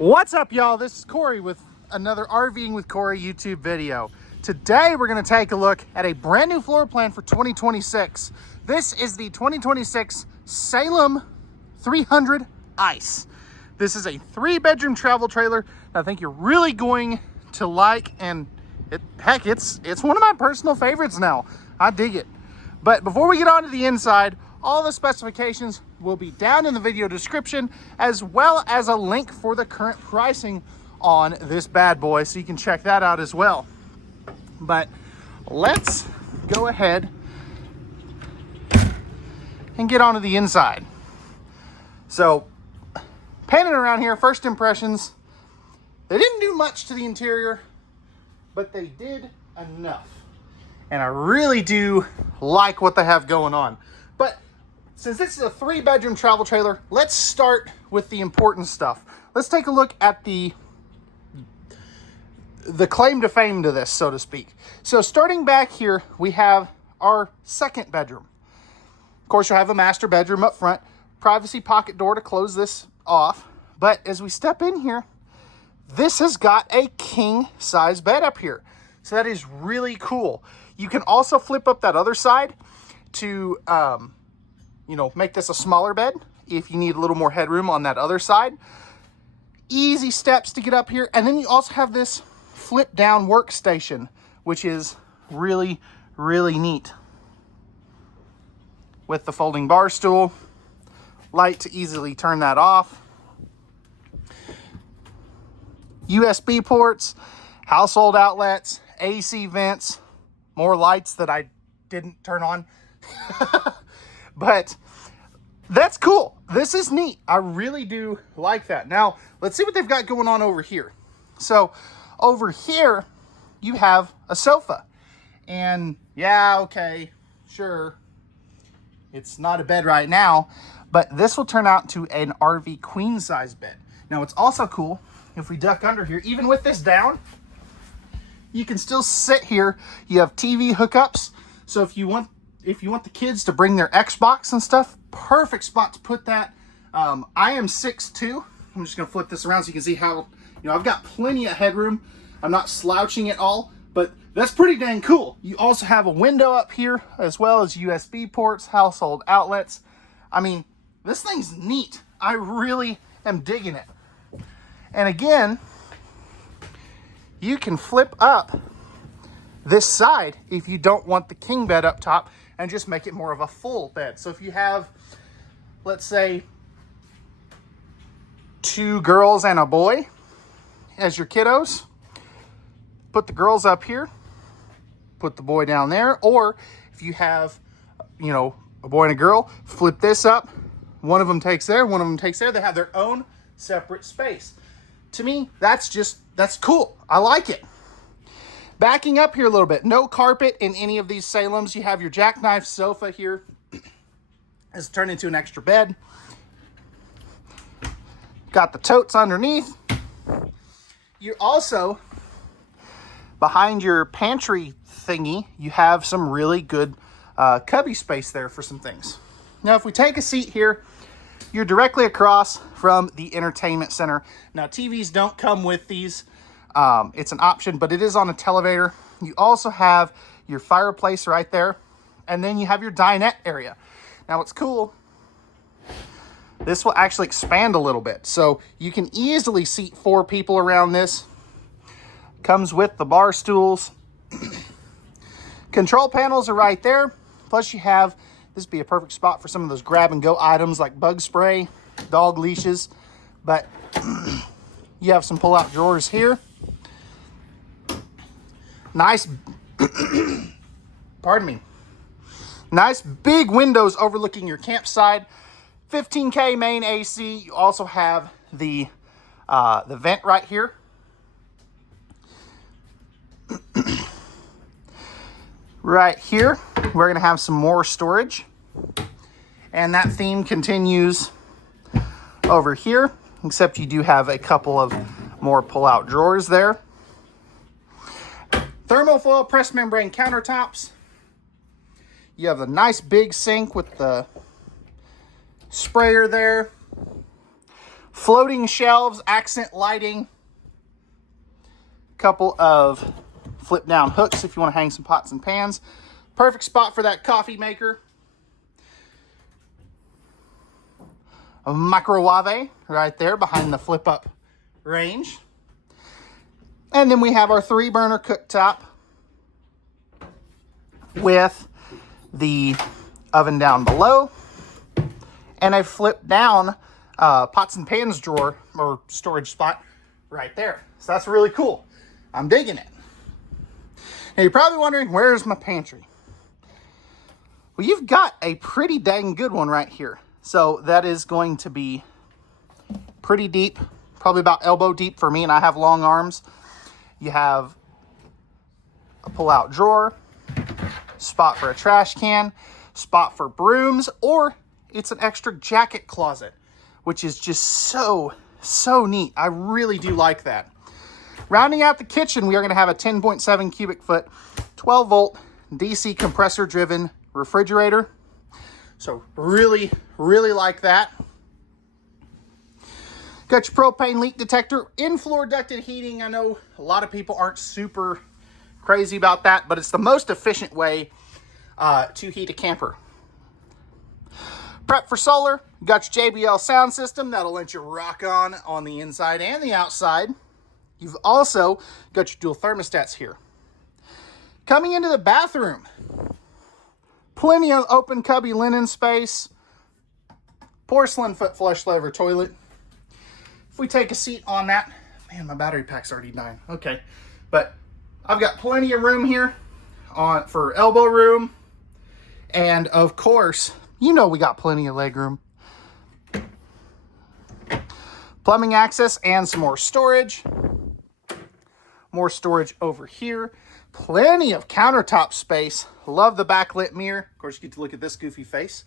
What's up, y'all? This is Corey with another RVing with Corey YouTube video. Today we're going to take a look at a brand new floor plan for 2026. This is the 2026 Salem 300ICE. This is a 3-bedroom travel trailer that I think you're really going to like, and it's one of my personal favorites now. I dig it. But before we get on to the inside, all the specifications will be down in the video description, as well as a link for the current pricing on this bad boy, so you can check that out as well. But let's go ahead and get on to the inside. So, panning around here, first impressions, they didn't do much to the interior, but they did enough. And I really do like what they have going on. But since this is a 3-bedroom travel trailer, let's start with the important stuff. Let's take a look at the claim to fame to this, so to speak. So starting back here, we have our second bedroom. Of course, you'll have a master bedroom up front, privacy pocket door to close this off. But as we step in here, this has got a king size bed up here. So that is really cool. You can also flip up that other side to make this a smaller bed if you need a little more headroom on that other side. Easy steps to get up here. And then you also have this flip down workstation, which is really, really neat. With the folding bar stool, light to easily turn that off. USB ports, household outlets, AC vents, more lights that I didn't turn on. But that's cool. This is neat. I really do like that. Now, let's see what they've got going on over here. So, over here, you have a sofa. And yeah, okay, sure. It's not a bed right now, but this will turn out to an RV queen size bed. Now, it's also cool if we duck under here, even with this down, you can still sit here. You have TV hookups. So if you want the kids to bring their Xbox and stuff, perfect spot to put that. I am 6'2". I'm just gonna flip this around so you can see how, I've got plenty of headroom. I'm not slouching at all, but that's pretty dang cool. You also have a window up here, as well as USB ports, household outlets. I mean, this thing's neat. I really am digging it. And again, you can flip up this side if you don't want the king bed up top and just make it more of a full bed. So if you have, let's say, 2 girls and a boy as your kiddos, put the girls up here, put the boy down there. Or if you have, a boy and a girl, flip this up. One of them takes there, one of them takes there. They have their own separate space. To me, that's cool. I like it. Backing up here a little bit, no carpet in any of these Salems. You have your jackknife sofa here. It's turned into an extra bed. Got the totes underneath. You also, behind your pantry thingy, you have some really good cubby space there for some things. Now, if we take a seat here, you're directly across from the entertainment center. Now, TVs don't come with these. It's an option, but it is on a televator. You also have your fireplace right there. And then you have your dinette area. Now, what's cool, this will actually expand a little bit. So you can easily seat 4 people around this. Comes with the bar stools. Control panels are right there. Plus you have, this would be a perfect spot for some of those grab and go items like bug spray, dog leashes. But you have some pull out drawers here. Nice, pardon me. Nice big windows overlooking your campsite. 15K main AC. You also have the vent right here. Right here, we're gonna have some more storage. And that theme continues over here, except you do have a couple of more pull-out drawers there. Thermofoil pressed membrane countertops. You have a nice big sink with the sprayer there. Floating shelves, accent lighting, couple of flip down hooks if you want to hang some pots and pans. Perfect spot for that coffee maker. A microwave right there behind the flip up range. And then we have our 3-burner cooktop with the oven down below and a flip down pots and pans drawer or storage spot right there. So that's really cool. I'm digging it. Now you're probably wondering, where's my pantry? Well, you've got a pretty dang good one right here. So that is going to be pretty deep, probably about elbow deep for me, and I have long arms. You have a pull-out drawer, spot for a trash can, spot for brooms, or it's an extra jacket closet, which is just so neat. I really do like that. Rounding out the kitchen, we are going to have a 10.7 cubic foot, 12 volt DC compressor driven refrigerator. So really like that. Got your propane leak detector, in-floor ducted heating. I know a lot of people aren't super crazy about that, but it's the most efficient way to heat a camper. Prep for solar. You got your JBL sound system that'll let you rock on the inside and the outside. You've also got your dual thermostats here. Coming into the bathroom, plenty of open cubby linen space, porcelain foot flush lever toilet. If we take a seat on that, man, my battery pack's already dying. Okay, but I've got plenty of room here for elbow room, and of course, you know we got plenty of leg room. Plumbing access and some more storage. More storage over here. Plenty of countertop space. Love the backlit mirror. Of course, you get to look at this goofy face.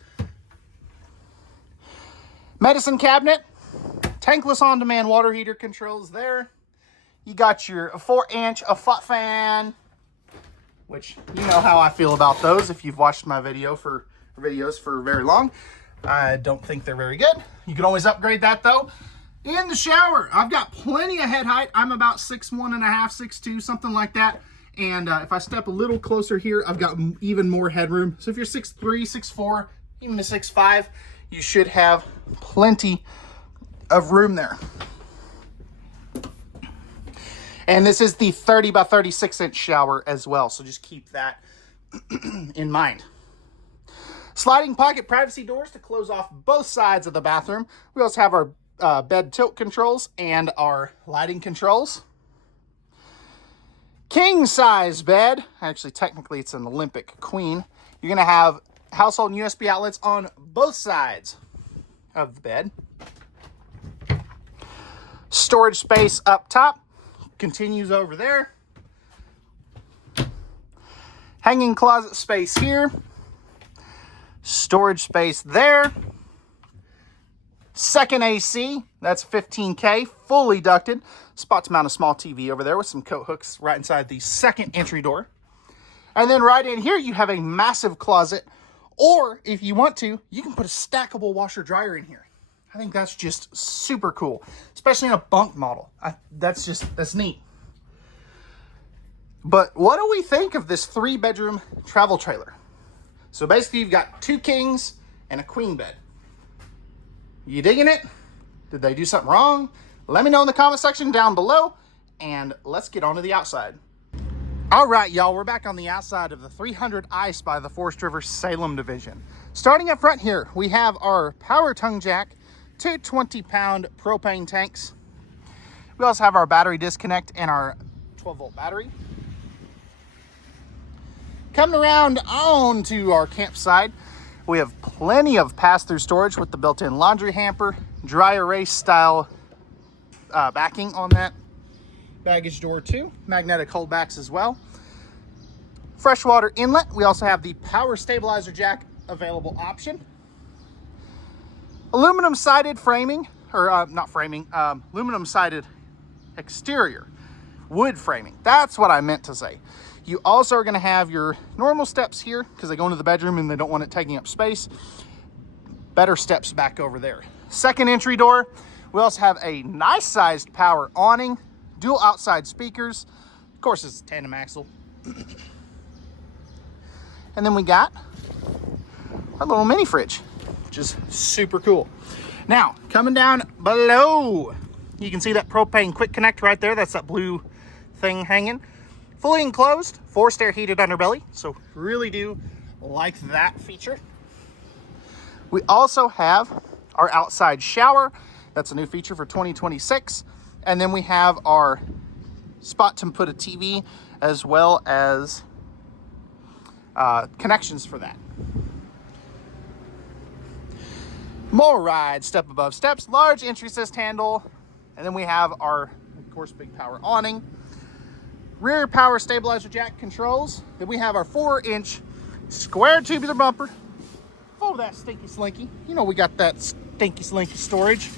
Medicine cabinet. Tankless on-demand water heater controls there. You got your 4-inch foot fan, which you know how I feel about those if you've watched my videos for very long. I don't think they're very good. You can always upgrade that though. In the shower, I've got plenty of head height. I'm about 6'1.5", 6'2", something like that. And if I step a little closer here, I've got even more headroom. So if you're 6'3", 6'4", even a 6'5", you should have plenty of room there. And this is the 30 by 36 inch shower as well. So just keep that in mind. Sliding pocket privacy doors to close off both sides of the bathroom. We also have our bed tilt controls and our lighting controls. King size bed. Actually, technically it's an Olympic queen. You're going to have household and USB outlets on both sides of the bed. Storage space up top continues over there. Hanging closet space here. Storage space there. Second AC, that's 15K, fully ducted. Spot to mount a small TV over there with some coat hooks right inside the second entry door. And then right in here, you have a massive closet. Or if you want to, you can put a stackable washer dryer in here. I think that's just super cool, especially in a bunk model. That's neat. But what do we think of this 3-bedroom travel trailer? So basically you've got 2 kings and a queen bed. You digging it? Did they do something wrong? Let me know in the comment section down below, and let's get on to the outside. All right, y'all, we're back on the outside of the 300ICE by the Forest River Salem division. Starting up front here, we have our power tongue jack, 2 20-pound propane tanks. We also have our battery disconnect and our 12-volt battery. Coming around on to our campsite, we have plenty of pass-through storage with the built-in laundry hamper, dry erase style backing on that baggage door too. Magnetic holdbacks as well. Freshwater inlet. We also have the power stabilizer jack available option. Aluminum sided framing, or not framing, aluminum sided exterior. Wood framing. That's what I meant to say. You also are going to have your normal steps here because they go into the bedroom and they don't want it taking up space. Better steps back over there. Second entry door, We also have a nice sized power awning, dual outside speakers. Of course, it's a tandem axle. And then we got our little mini fridge, which is super cool. Now, coming down below, you can see that propane quick connect right there. That's that blue thing hanging. Fully enclosed, forced air heated underbelly. So really do like that feature. We also have our outside shower. That's a new feature for 2026. And then we have our spot to put a TV as well as connections for that. More ride, step above steps, large entry assist handle. And then we have our, of course, big power awning. Rear power stabilizer jack controls. Then we have our 4-inch square tubular bumper. Oh, that stinky slinky. You know we got that stinky slinky storage.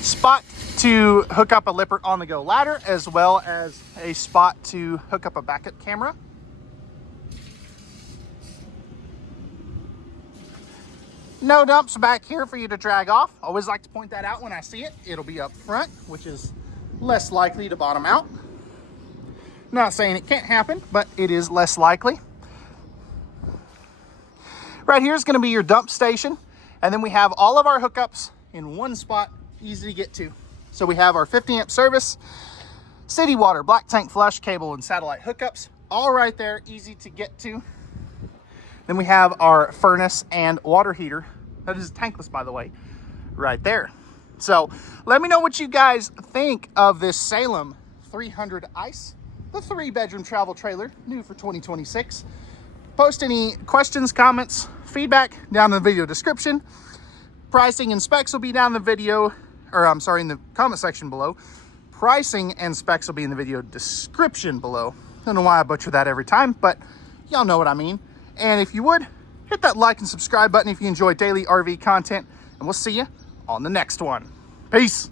Spot to hook up a Lippert on-the-go ladder, as well as a spot to hook up a backup camera. No dumps back here for you to drag off. Always like to point that out when I see it. It'll be up front, which is less likely to bottom out. Not saying it can't happen, but it is less likely. Right here is going to be your dump station. And then we have all of our hookups in one spot, easy to get to. So we have our 50 amp service, city water, black tank flush, cable, and satellite hookups, all right there, easy to get to. Then we have our furnace and water heater. That is tankless, by the way, right there. So let me know what you guys think of this Salem 300ICE, the 3-bedroom travel trailer, new for 2026. Post any questions, comments, feedback down in the video description. Pricing and specs will be down in the video, or I'm sorry, in the comment section below. Pricing and specs will be in the video description below. Don't know why I butcher that every time, but y'all know what I mean. And if you would, hit that like and subscribe button if you enjoy daily RV content, and we'll see you on the next one. Peace.